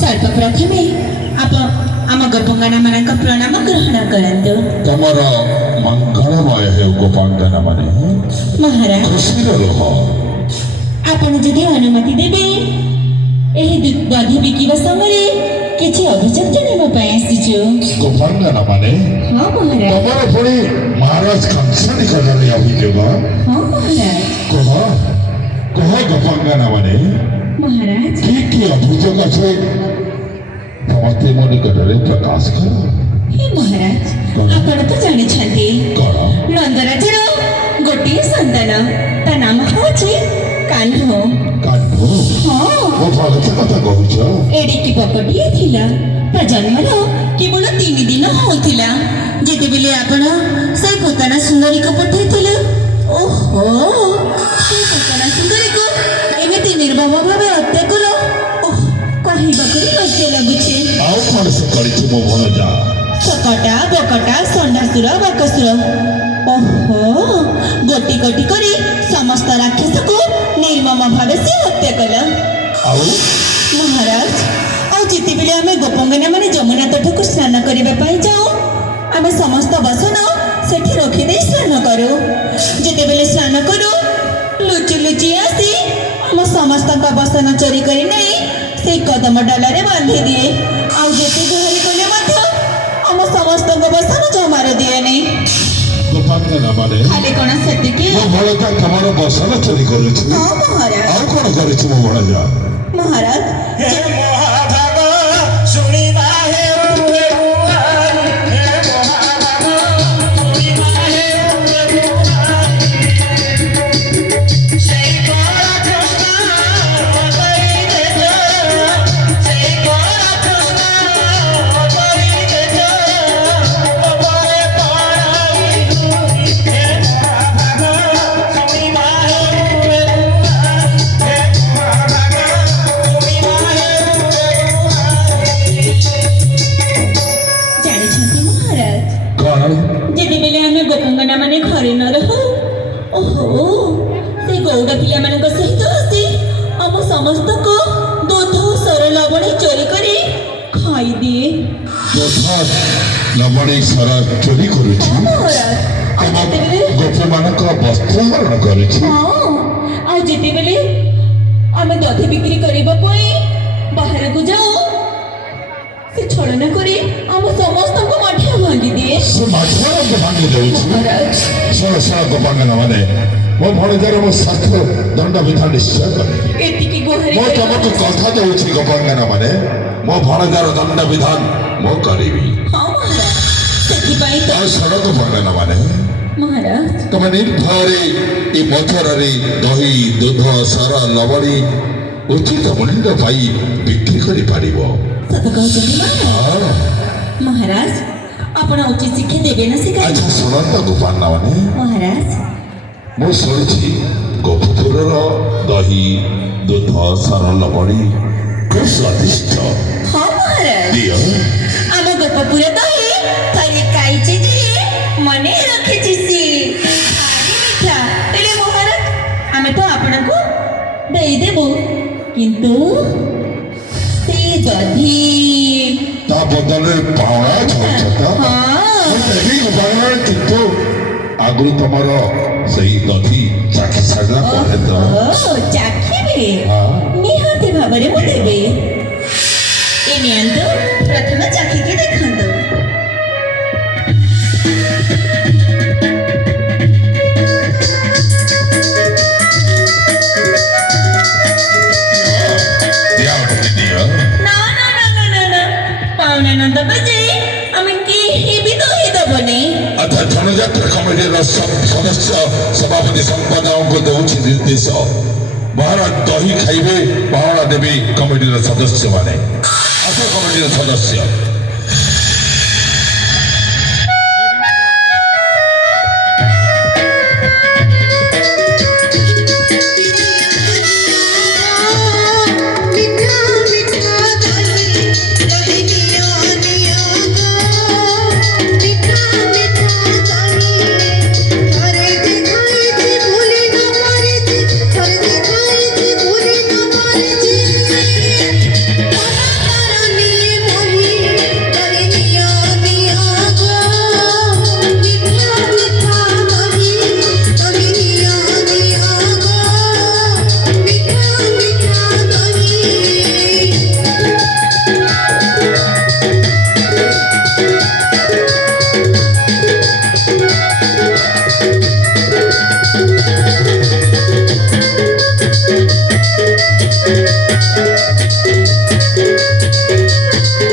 सर्वप्रथमे आम गोपांगना मान प्रणाम ग्रहण करतु। तमर मंगलमय हे गोपांगना माने महाराज खुशी रह आपण जदि अनुमति देबे एही दधी बिकिबा समय किछि अभियोग जणाइबा पय आसीछु। गोपांगना माने हां महाराज तमर पुणी महाराज कंस निकटरे अभियोग। हां महाराज कह गोपांगना माने महाराज की अभियोग अच्छे मते मो निकटरे प्रकाश कर। हे महाराज आपण तो जानि छथि नंदराजर गोटिए संतान ता नाम होछि कान्हो। कान्हो हां ओ भगत कथा कहूछ एडिकी पकटिए थिला ता जन्मर केवल 3 दिन होथिला जेते बेले आपण से पोताना सुंदरी को पठैथिले। ओहो से पोताना सुंदरी को एमिति निर्भव भावे हत्या कलो। ओह कहिबा करी लज्जा लागुछे। आउ कोन से करिछि मो भणजा सकटा बकटा संडासुर बाकसुर ओहो गोटी गोटी करी समस्त राक्षस को निर्मम भावे से हत्या कला। आउ महाराज आ जिते बेले आमे गोपांगना माने जमुना तट को स्नान करबा पई जाऊ आमे समस्त बसन सेठी रखि दे स्नान करू। जिते बेले स्नान करू लुचि लुचि आसी हम समस्त का बसन चोरी करी नहीं से कदम डालारे बांधी दिए। आ जेते घरी कले मध्य हम समस्त को बसन जमार दिए नहीं। गोपांगना माने खाली कोन सेतिके मो भणजा तमर बसन चोरी करूछि। हां महाराज आउ कोन करिछि मो भणजा महाराज हे महाभाग सुनिबा हे रुहे रुहाई हे महाभाग सुनिबा हे रुहे रुहाई सेई कोरा कृष्ण वदई दे सेई कोरा कृष्ण वदई दे बबरे पाराई हे महाभाग सुनिबा हे रुहे रुहाई हे महाभाग सुनिबा हे रुहे रुहाई। जानि छथि महाराज कौन जेते बेले आमे गोपांगना माने घरे न रहू ओहो से गौड़ा पिला मानक सहित आसी हम समस्त को दूध सर लवणी चोरी करी खाई दिए। यथार्थ लवणी सरा चोरी करूछि। महाराज आ जेते बेले गोपी मानक वस्त्र हरण करूछि। हां आ जेते बेले आमे दधी बिक्री करबा पई बाहर को जाऊ से छळना करी हम समस्त को मठिया भांगी दिए। से माछर को भांगी देउछि। महाराज सुन सुन गोपांगना माने मो भणजार मो शास्त्र दंड विधान निश्चय करे। एतिकी गोहरी मो तुमको कथा देउछि गोपांगना माने मो भणजार दंड विधान मो करिबी। हां महाराज सेति पई तो आ सुन गोपांगना माने महाराज तमे निर्भरे ए मथुरारे दही दूध सारा लवणी उचित मूल्य पाई बिक्री करि पारिबो। सत कहते महाराज महाराज आपण उचित शिक्षा देबे ना सिका। अच्छा सुनंत गोपांगना माने महाराज मो शुणुछि गोपुरर दही दूध सारा लवणी खूब स्वादिष्ट हां महाराज दियो। आम गोपपुर दही थरी खाइछि जे मने रखिछि सी भारी मिठा तेले महाराज आमे तो आपण को देई देबो किंतु से दधी ବଦଳରେ ପାଉଣା ଚାହୁଁଛ ତ ହଁ ମୁଁ ନେବି ଉପାଦାନ କିନ୍ତୁ ଆଗରୁ ତମର ସେଇ ଦଧି ଚାଖି ସାରିଲା ପରେ ତ ଚାଖିବେ ହଁ। ନିହାତି ଭାବରେ ମୁଁ ଦେବି ଏ ନିଅନ୍ତୁ ପ୍ରଥମେ ଚାଖିକି ଦେଖନ୍ତୁ ଦିଅ ଟିକେ ଦିଅ না না না না না না পাওনা নন্দ বাজে আমি কেহি ବି ଦହି ଦେବନି ଆଚ୍ଛା ଧନୁଯାତ୍ରା କମିଟିର ସଦସ୍ୟ ସଭାପତି ସମ୍ପାଦକଙ୍କୁ ଦେଉଛି ନିର୍ଦ୍ଦେଶ ମହାରାଜ ଦହି ଖାଇବେ ପାଉଣା ଦେବୀ କମିଟିର ସଦସ୍ୟମାନେ ଆସ କମିଟିର ସଦସ୍ୟ